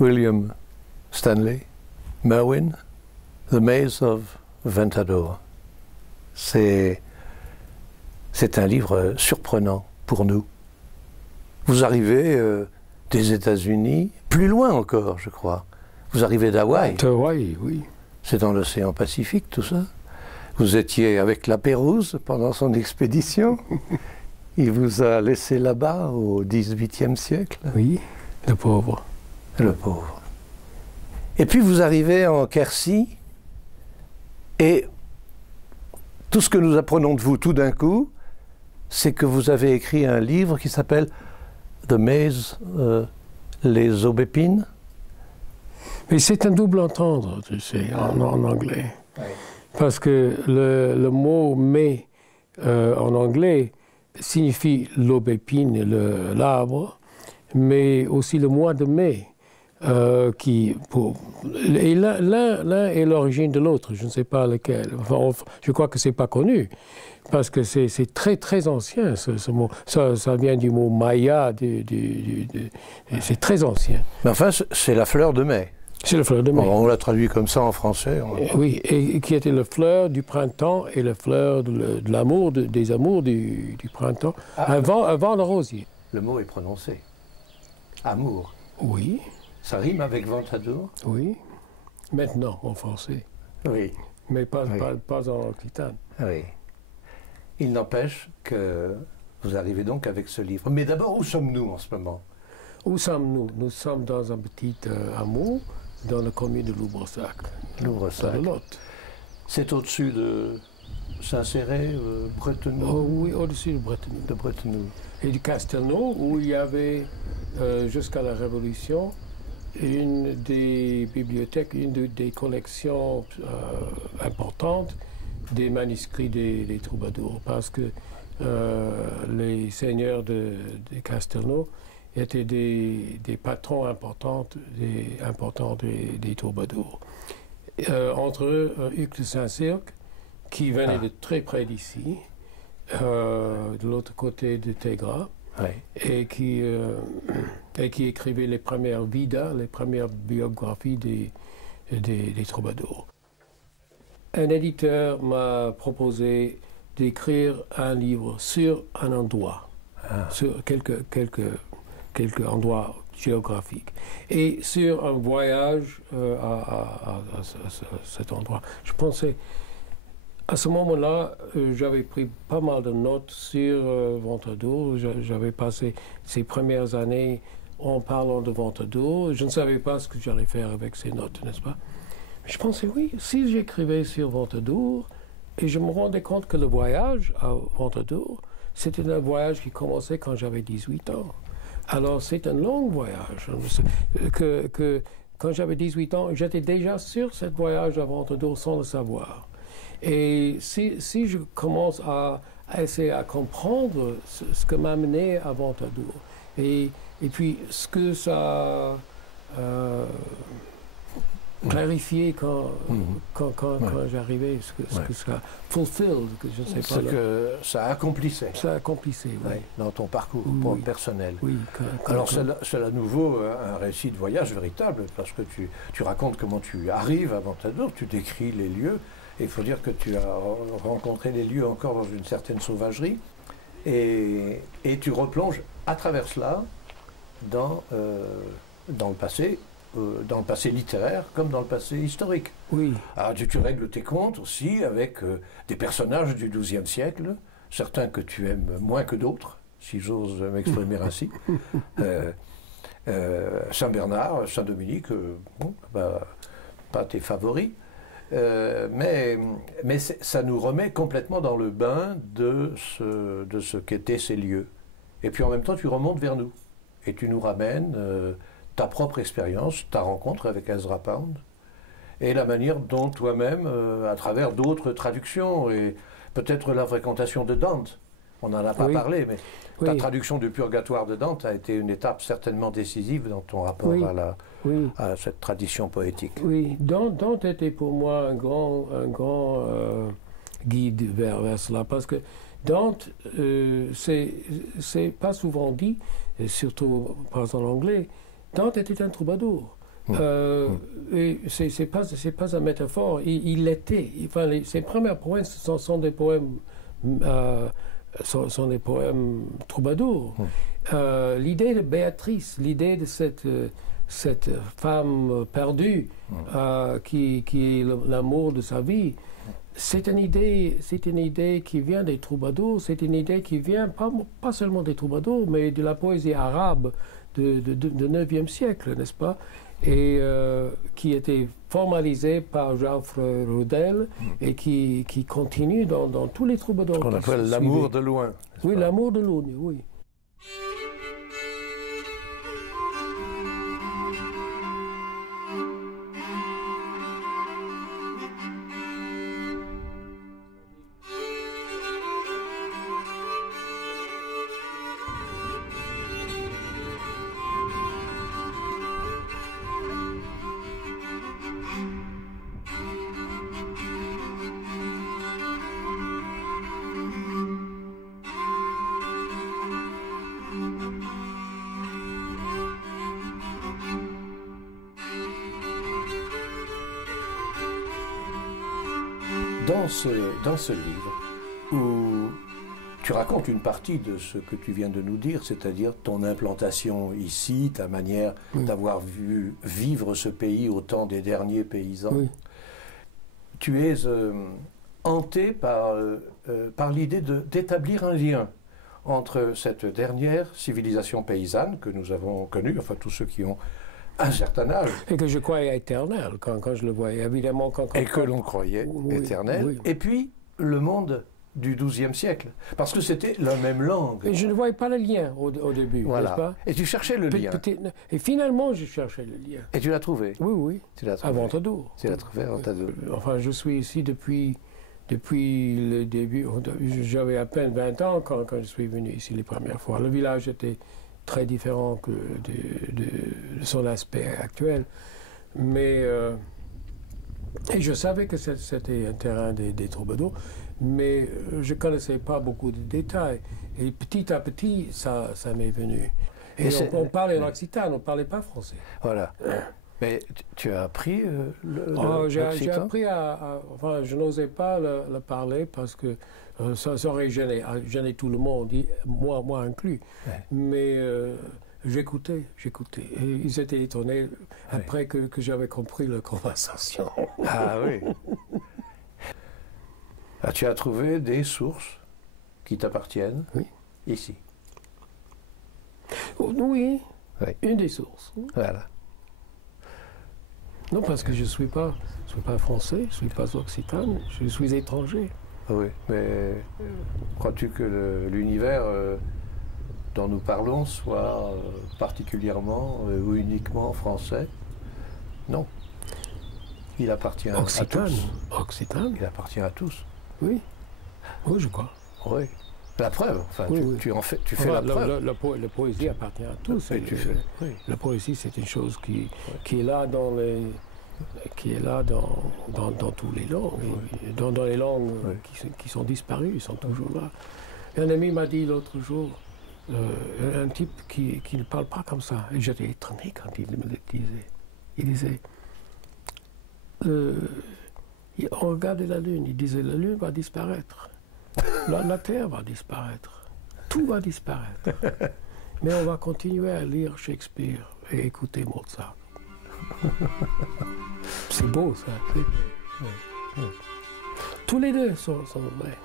William Stanley, Merwin, The Maze of Ventador. C'est un livre surprenant pour nous. Vous arrivez des États-Unis, plus loin encore, je crois. Vous arrivez d'Hawaï. D'Hawaï, oui. C'est dans l'océan Pacifique, tout ça. Vous étiez avec la Pérouse pendant son expédition. Il vous a laissé là-bas au XVIIIe siècle. Oui, le pauvre. Le pauvre. Et puis vous arrivez en Quercy, et tout ce que nous apprenons de vous tout d'un coup, c'est que vous avez écrit un livre qui s'appelle The Maze, les aubépines. Mais c'est un double entendre, tu sais, en anglais. Oui. Parce que le mot « mai » en anglais signifie l'aubépine, l'arbre, mais aussi le mois de mai. Et l'un est l'origine de l'autre, je ne sais pas lequel. Enfin, je crois que ce n'est pas connu, parce que c'est très très ancien ce mot. Ça vient du mot maya, c'est très ancien. Mais enfin, c'est la fleur de mai. C'est la fleur de mai. On l'a traduit comme ça en français. Oui, et qui était la fleur du printemps et la fleur de l'amour, des amours du printemps, avant le rosier. Le mot est prononcé. Amour. Oui. Ça rime avec Ventador? Oui. Maintenant, en français. Oui. Mais pas en occitane. Oui. Il n'empêche que vous arrivez donc avec ce livre. Mais d'abord, où sommes-nous en ce moment? Où sommes-nous? Nous sommes dans un petit hameau, dans la commune de Loubresac. Loubresac. Dans le Lot. C'est au-dessus de Saint-Céré, Bretenoux? Oh, oui, au-dessus de Bretenoux. De Bretenoux. Et du Castelnau, où il y avait, jusqu'à la Révolution, une des bibliothèques, une des collections importantes des manuscrits des troubadours, parce que les seigneurs de Castelnau étaient des patrons importants des troubadours. Entre eux, Hugues de Saint-Cirque, qui venait de très près d'ici, de l'autre côté de Tégra, oui. et qui écrivait les premières vidas, les premières biographies des troubadours. Un éditeur m'a proposé d'écrire un livre sur un endroit, sur quelques endroits géographiques, et sur un voyage à cet endroit. Je pensais, à ce moment-là, j'avais pris pas mal de notes sur Ventador. J'avais passé ces premières années en parlant de Ventador. Je ne savais pas ce que j'allais faire avec ces notes, n'est-ce pas? Je pensais, oui, si j'écrivais sur Ventador, et je me rendais compte que le voyage à Ventador, c'était un voyage qui commençait quand j'avais 18 ans. Alors, c'est un long voyage. Quand j'avais 18 ans, j'étais déjà sur ce voyage à Ventador sans le savoir. Et si je commence à essayer à comprendre ce que m'a mené à Ventador, et puis ce que ça clarifié quand j'arrivais, ce que ça fulfilled, que je ne sais pas. Ce que ça accomplissait. Ça accomplissait, oui. Dans ton parcours personnel. Oui. Alors c'est à nouveau un récit de voyage véritable, parce que tu racontes comment tu arrives à Ventador, tu décris les lieux, et il faut dire que tu as rencontré les lieux encore dans une certaine sauvagerie, et tu replonges à travers cela dans le passé. Dans le passé littéraire comme dans le passé historique. Oui. Alors tu règles tes comptes aussi avec des personnages du XIIe siècle, certains que tu aimes moins que d'autres, si j'ose m'exprimer ainsi. Saint-Bernard, Saint-Dominique, pas tes favoris, mais ça nous remet complètement dans le bain de ce qu'étaient ces lieux. Et puis en même temps, tu remontes vers nous et tu nous ramènes ta propre expérience, ta rencontre avec Ezra Pound, et la manière dont toi-même, à travers d'autres traductions, et peut-être la fréquentation de Dante, on n'en a pas parlé, mais ta traduction du Purgatoire de Dante a été une étape certainement décisive dans ton rapport à cette tradition poétique. Oui, Dante était pour moi un grand guide vers cela, parce que Dante, c'est pas souvent dit, et surtout pas en anglais, Dante était un troubadour. Et c'est pas une métaphore, il l'était. Enfin, ses premiers poèmes sont des poèmes sont des poèmes troubadours. L'idée de Béatrice, l'idée de cette femme perdue qui est l'amour de sa vie, c'est une idée qui vient des troubadours, c'est une idée qui vient pas seulement des troubadours, mais de la poésie arabe du 9e siècle, n'est-ce pas? Et qui était formalisée par Geoffrey Rudel et qui continue dans tous les troubadours. On appelle l'amour de loin. Oui, l'amour de loin, oui. Dans ce livre, où tu racontes une partie de ce que tu viens de nous dire, c'est-à-dire ton implantation ici, ta manière d'avoir vu vivre ce pays au temps des derniers paysans, tu es hanté par l'idée d'établir un lien entre cette dernière civilisation paysanne que nous avons connue, enfin tous ceux qui ont un certain âge. Et que je croyais éternel quand je le voyais, évidemment. Et que l'on croyait éternel. Oui. Et puis, le monde du XIIe siècle. Parce que c'était la même langue. Et je ne voyais pas le lien au début, voilà. N'est-ce pas? Et tu cherchais le lien. Et finalement, je cherchais le lien. Et tu l'as trouvé? Oui, oui. Tu l'as trouvé? À Ventadour. Tu l'as trouvé à Ventadour. Enfin, je suis ici depuis le début. J'avais à peine 20 ans quand je suis venu ici les premières fois. Le village était très différent que de son aspect actuel. Mais et je savais que c'était un terrain des troubadours, mais je ne connaissais pas beaucoup de détails. Et petit à petit, ça m'est venu. Et on parlait en occitan, on ne parlait pas français. Voilà. Mais tu as appris j'ai appris enfin, je n'osais pas le parler parce que ça aurait gêné tout le monde, moi inclus. Ouais. Mais j'écoutais. Et ils étaient étonnés après que j'avais compris la conversation. Ah oui. Tu as trouvé des sources qui t'appartiennent ici. Oui, une des sources. Voilà. Non, parce que je ne suis pas français, je ne suis pas occitan, je suis étranger. Oui, mais crois-tu que l'univers dont nous parlons soit particulièrement ou uniquement français? Non. Il appartient à tous. Occitan. Il appartient à tous. Oui. Oui, je crois. Oui. La preuve, enfin, tu fais la preuve. La poésie appartient à tous. La poésie, c'est une chose qui est là dans tous les langues, dans les langues qui sont disparues, ils sont toujours là. Et un ami m'a dit l'autre jour, un type qui ne parle pas comme ça, et j'étais étonné quand il me le disait. Il disait, on regardait la Lune, il disait, la Lune va disparaître. La Terre va disparaître. Tout va disparaître. Mais on va continuer à lire Shakespeare et écouter Mozart. C'est beau, ça. Tous les deux sont vrais.